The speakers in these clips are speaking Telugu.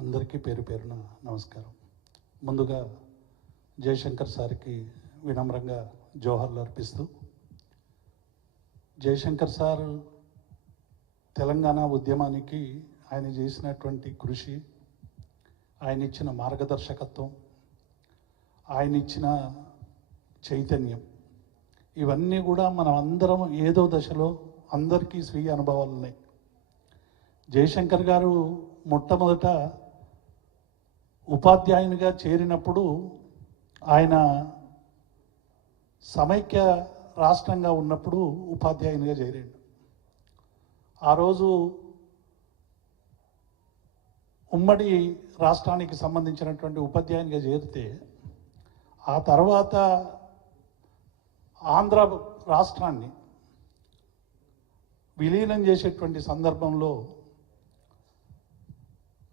అందరికీ పేరు పేరున నమస్కారం. ముందుగా జయశంకర్ సార్కి వినమ్రంగా జోహార్లు అర్పిస్తూ, జయశంకర్ సార్ తెలంగాణ ఉద్యమానికి ఆయన చేసినటువంటి కృషి, ఆయన ఇచ్చిన మార్గదర్శకత్వం, ఆయన ఇచ్చిన చైతన్యం, ఇవన్నీ కూడా మనం అందరం ఏదో దశలో అందరికీ స్వీయ అనుభవాలు ఉన్నాయి. జయశంకర్ గారు మొట్టమొదట ఉపాధ్యాయునిగా చేరినప్పుడు ఆయన సమైక్య రాష్ట్రంగా ఉన్నప్పుడు ఉపాధ్యాయునిగా చేరాడు. ఆ రోజు ఉమ్మడి రాష్ట్రానికి సంబంధించినటువంటి ఉపాధ్యాయునిగా చేరితే, ఆ తర్వాత ఆంధ్ర రాష్ట్రాన్ని విలీనం చేసేటువంటి సందర్భంలో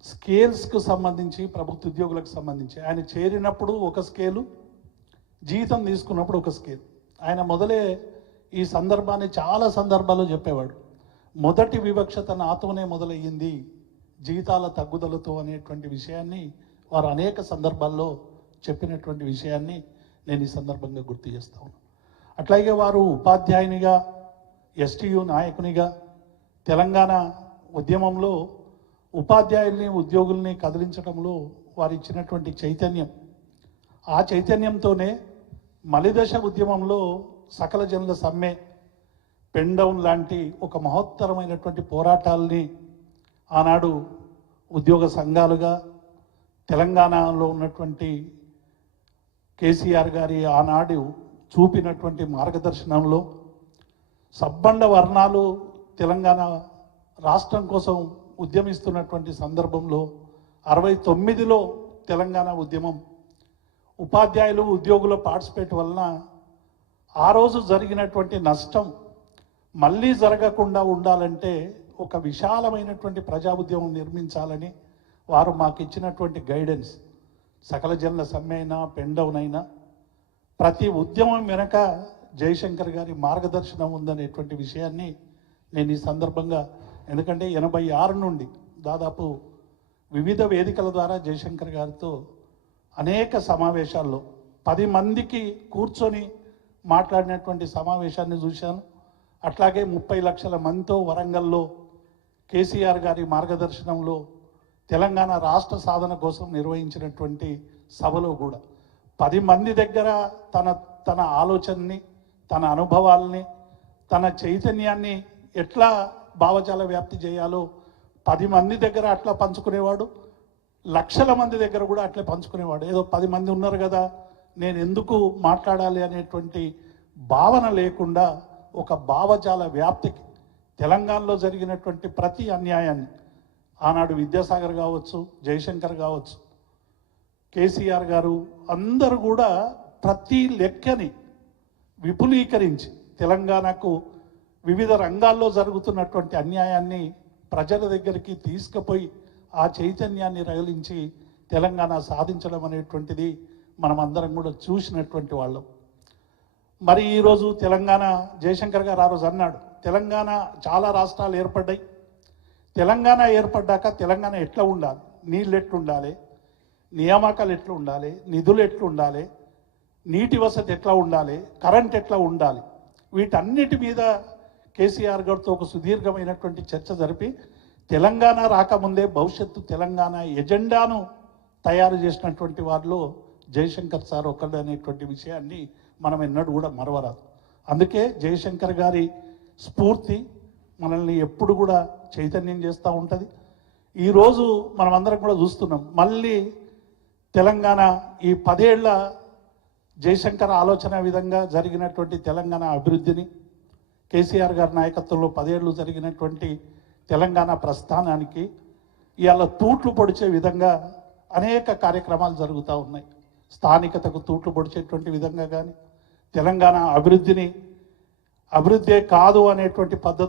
స్కేల్స్కు సంబంధించి, ప్రభుత్వ ఉద్యోగులకు సంబంధించి ఆయన చేరినప్పుడు ఒక స్కేలు, జీతం తీసుకున్నప్పుడు ఒక స్కేల్. ఆయన మొదలే ఈ సందర్భాన్ని చాలా సందర్భాల్లో చెప్పేవాడు. మొదటి వివక్షత నాతోనే మొదలయ్యింది, జీతాల తగ్గుదలతో అనేటువంటి విషయాన్ని వారు అనేక సందర్భాల్లో చెప్పినటువంటి విషయాన్ని నేను ఈ సందర్భంగా గుర్తు చేస్తా ఉన్నాను. అట్లాగే వారు ఉపాధ్యాయునిగా, ఎస్టీయు నాయకునిగా తెలంగాణ ఉద్యమంలో ఉపాధ్యాయుల్ని, ఉద్యోగుల్ని కదిలించడంలో వారు ఇచ్చినటువంటి చైతన్యం, ఆ చైతన్యంతోనే మలిదశ ఉద్యమంలో సకల జనుల సమ్మె, పెన్ డౌన్ లాంటి ఒక మహోత్తరమైనటువంటి పోరాటాలని ఆనాడు ఉద్యోగ సంఘాలుగా, తెలంగాణలో ఉన్నటువంటి కేసీఆర్ గారి ఆనాడు చూపినటువంటి మార్గదర్శనంలో సబ్బండ వర్ణాలు తెలంగాణ రాష్ట్రం కోసం ఉద్యమిస్తున్నటువంటి సందర్భంలో 69లో తెలంగాణ ఉద్యమం, ఉపాధ్యాయులు, ఉద్యోగుల పార్టిసిపేట్ వలన ఆ రోజు జరిగినటువంటి నష్టం మళ్ళీ జరగకుండా ఉండాలంటే ఒక విశాలమైనటువంటి ప్రజా ఉద్యమం నిర్మించాలని వారు మాకు ఇచ్చినటువంటి గైడెన్స్, సకల జనుల సమ్మె అయినా, పెన్ డౌన్ అయినా, ప్రతి ఉద్యమం వెనక జయశంకర్ గారి మార్గదర్శనం ఉందనేటువంటి విషయాన్ని నేను ఈ సందర్భంగా, ఎందుకంటే 86 నుండి దాదాపు వివిధ వేదికల ద్వారా జయశంకర్ గారితో అనేక సమావేశాల్లో 10 మందికి కూర్చొని మాట్లాడినటువంటి సమావేశాన్ని చూశాను. అట్లాగే 30 లక్షల మందితో వరంగల్లో కేసీఆర్ గారి మార్గదర్శనంలో తెలంగాణ రాష్ట్ర సాధన కోసం నిర్వహించినటువంటి సభలో కూడా 10 మంది దగ్గర తన ఆలోచనని, తన అనుభవాల్ని, తన చైతన్యాన్ని ఎట్లా భావజాల వ్యాప్తి చేయాలో 10 మంది దగ్గర అట్లా పంచుకునేవాడు. లక్షల మంది దగ్గర కూడా అట్లే పంచుకునేవాడు. ఏదో 10 మంది ఉన్నారు కదా, నేను ఎందుకు మాట్లాడాలి అనేటువంటి భావన లేకుండా ఒక భావజాల వ్యాప్తికి, తెలంగాణలో జరిగినటువంటి ప్రతి అన్యాయాన్ని, ఆనాడు విద్యాసాగర్ కావచ్చు, జయశంకర్ కావచ్చు, కేసీఆర్ గారు అందరూ కూడా ప్రతి లెక్కని విపులీకరించి తెలంగాణకు వివిధ రంగాల్లో జరుగుతున్నటువంటి అన్యాయాన్ని ప్రజల దగ్గరికి తీసుకుపోయి ఆ చైతన్యాన్ని రగిలించి తెలంగాణ సాధించడం అనేటువంటిది మనం అందరం కూడా చూసినటువంటి వాళ్ళం. మరి ఈరోజు తెలంగాణ, జయశంకర్ గారు ఆ రోజు అన్నాడు, తెలంగాణ చాలా రాష్ట్రాలు ఏర్పడ్డాయి, తెలంగాణ ఏర్పడ్డాక తెలంగాణ ఎట్లా ఉండాలి, నీళ్ళు ఎట్లుండాలి, నియామకాలు ఎట్లా ఉండాలి, నిధులు ఎట్లా ఉండాలి, నీటి వసతి ఎట్లా ఉండాలి, కరెంట్ ఎట్లా ఉండాలి, వీటన్నిటి మీద కేసీఆర్ గారితో ఒక సుదీర్ఘమైనటువంటి చర్చ జరిపి తెలంగాణ రాకముందే భవిష్యత్తు తెలంగాణ ఎజెండాను తయారు చేసినటువంటి వారిలో జయశంకర్ సార్ ఒకళ్ళు అనేటువంటి విషయాన్ని మనం ఎన్నడూ కూడా మరవరాదు. అందుకే జయశంకర్ గారి స్ఫూర్తి మనల్ని ఎప్పుడు కూడా చైతన్యం చేస్తూ ఉంటుంది. ఈరోజు మనమందరం కూడా చూస్తున్నాం, మళ్ళీ తెలంగాణ ఈ 10 ఏళ్ల జయశంకర్ ఆలోచన విధంగా జరిగినటువంటి తెలంగాణ అభివృద్ధిని, కేసీఆర్ గారి నాయకత్వంలో 10 ఏళ్ళు జరిగినటువంటి తెలంగాణ ప్రస్థానానికి ఇవాళ తూట్లు పొడిచే విధంగా అనేక కార్యక్రమాలు జరుగుతూ ఉన్నాయి. స్థానికతకు తూట్లు పొడిచేటువంటి విధంగా కానీ, తెలంగాణ అభివృద్ధిని అభివృద్ధే కాదు అనేటువంటి పద్ధతులు